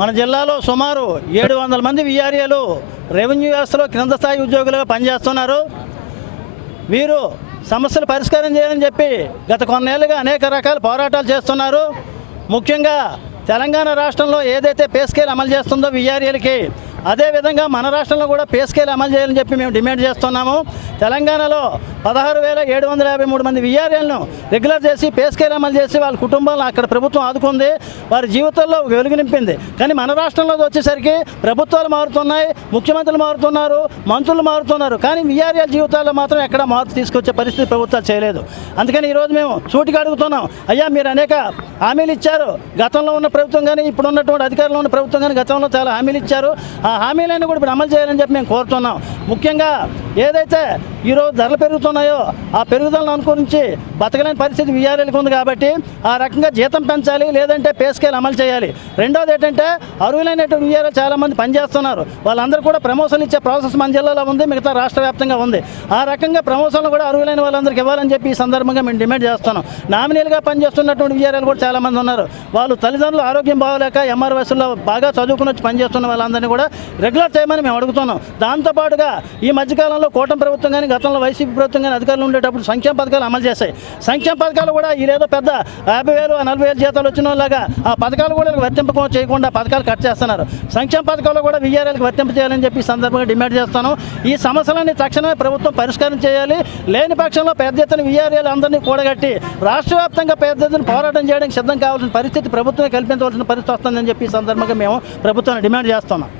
మన జిల్లాలో సుమారు ఏడు వందల మంది విఆర్ఏలు రెవెన్యూ వ్యవస్థలో క్రింద స్థాయి ఉద్యోగులుగా పనిచేస్తున్నారు. వీరు సమస్యలు పరిష్కారం చేయాలని చెప్పి గత కొన్నేళ్ళుగా అనేక రకాల పోరాటాలు చేస్తున్నారు. ముఖ్యంగా తెలంగాణ రాష్ట్రంలో ఏదైతే పే స్కేల్ అమలు చేస్తుందో విఆర్ఏలకి అదేవిధంగా మన రాష్ట్రంలో కూడా పే స్కేల్ అమలు చేయాలని చెప్పి మేము డిమాండ్ చేస్తున్నాము. తెలంగాణలో పదహారు వేల ఏడు వందల యాభై మూడు మంది విఆర్ఏలను రెగ్యులర్ చేసి పే స్కేల్ అమలు చేసి వాళ్ళ కుటుంబాలను అక్కడ ప్రభుత్వం ఆదుకుంది. వారి జీవితంలో వెలుగు నింపింది. కానీ మన రాష్ట్రంలో వచ్చేసరికి ప్రభుత్వాలు మారుతున్నాయి ముఖ్యమంత్రులు మారుతున్నారు మంత్రులు మారుతున్నారు. కానీ విఆర్ఏల జీవితాల్లో మాత్రం ఎక్కడ మార్పు తీసుకొచ్చే పరిస్థితి ప్రభుత్వాలు చేయలేదు. అందుకని ఈరోజు మేము సూటిగా అడుగుతున్నాం అయ్యా మీరు అనేక హామీలు ఇచ్చారు. గతంలో ఉన్న ప్రభుత్వం కానీ ఇప్పుడు ఉన్నటువంటి అధికారంలో ఉన్న ప్రభుత్వం కానీ గతంలో చాలా హామీలు ఇచ్చారు. ఆ హామీలన్నీ కూడా ఇప్పుడు అమలు చేయాలని చెప్పి మేము కోరుతున్నాం. ముఖ్యంగా ఏదైతే ఈరోజు ధరలు పెరుగుతున్నాయో ఆ పెరుగుదలను అనుకరించి బతకలేని పరిస్థితి విఆర్ఎల్కి ఉంది కాబట్టి ఆ రకంగా జీతం పెంచాలి లేదంటే పే స్కేల్ అమలు చేయాలి. రెండోది ఏంటంటే అరువులైనటువంటి విఆర్ఎల్ చాలామంది పనిచేస్తున్నారు. వాళ్ళందరూ కూడా ప్రమోషన్లు ఇచ్చే ప్రాసెస్ మన జిల్లాలో ఉంది మిగతా రాష్ట్ర వ్యాప్తంగా ఉంది. ఆ రకంగా ప్రమోషన్లు కూడా అరువులైన వాళ్ళందరికీ ఇవ్వాలని చెప్పి ఈ సందర్భంగా మేము డిమాండ్ చేస్తున్నాం. నామినీలుగా పనిచేస్తున్నటువంటి విఆర్ఎల్ కూడా చాలామంది ఉన్నారు. వాళ్ళు తల్లిదండ్రులు ఆరోగ్యం బాగోలేక ఎంఆర్ఎస్లో బాగా చదువుకుని వచ్చి పనిచేస్తున్న వాళ్ళందరినీ కూడా రెగ్యులర్ చేయమని మేము అడుగుతున్నాం. దాంతోపాటుగా ఈ మధ్యకాలంలో కూటమి ప్రభుత్వం కానీ గతంలో వైసీపీ ప్రభుత్వం కానీ అధికారులు ఉండేటప్పుడు సంక్షేమ పథకాలు అమలు చేశాయి. సంక్షేమ పథకాలు కూడా ఇదేదో పెద్ద యాభై వేలు నలభై వేలు జీతాలు వచ్చిన వాళ్ళగా ఆ పథకాలు కూడా వర్తింప చేయకుండా పథకాలు కట్ చేస్తున్నారు. సంక్షేమ పథకాలు కూడా విఆర్ఎల్కి వర్తింప చేయాలని చెప్పి సందర్భంగా డిమాండ్ చేస్తాను. ఈ సమస్యలన్నీ తక్షణమే ప్రభుత్వం పరిష్కారం చేయాలి. లేని పక్షంలో పెద్ద ఎత్తున విఆర్ఎల్ అందరినీ కూడగట్టి రాష్ట్ర వ్యాప్తంగా పెద్ద ఎత్తున పోరాటం చేయడానికి సిద్ధం కావాల్సిన పరిస్థితి ప్రభుత్వమే కల్పించవలసిన పరిస్థితి వస్తుందని చెప్పి సందర్భంగా మేము ప్రభుత్వాన్ని డిమాండ్ చేస్తున్నాం.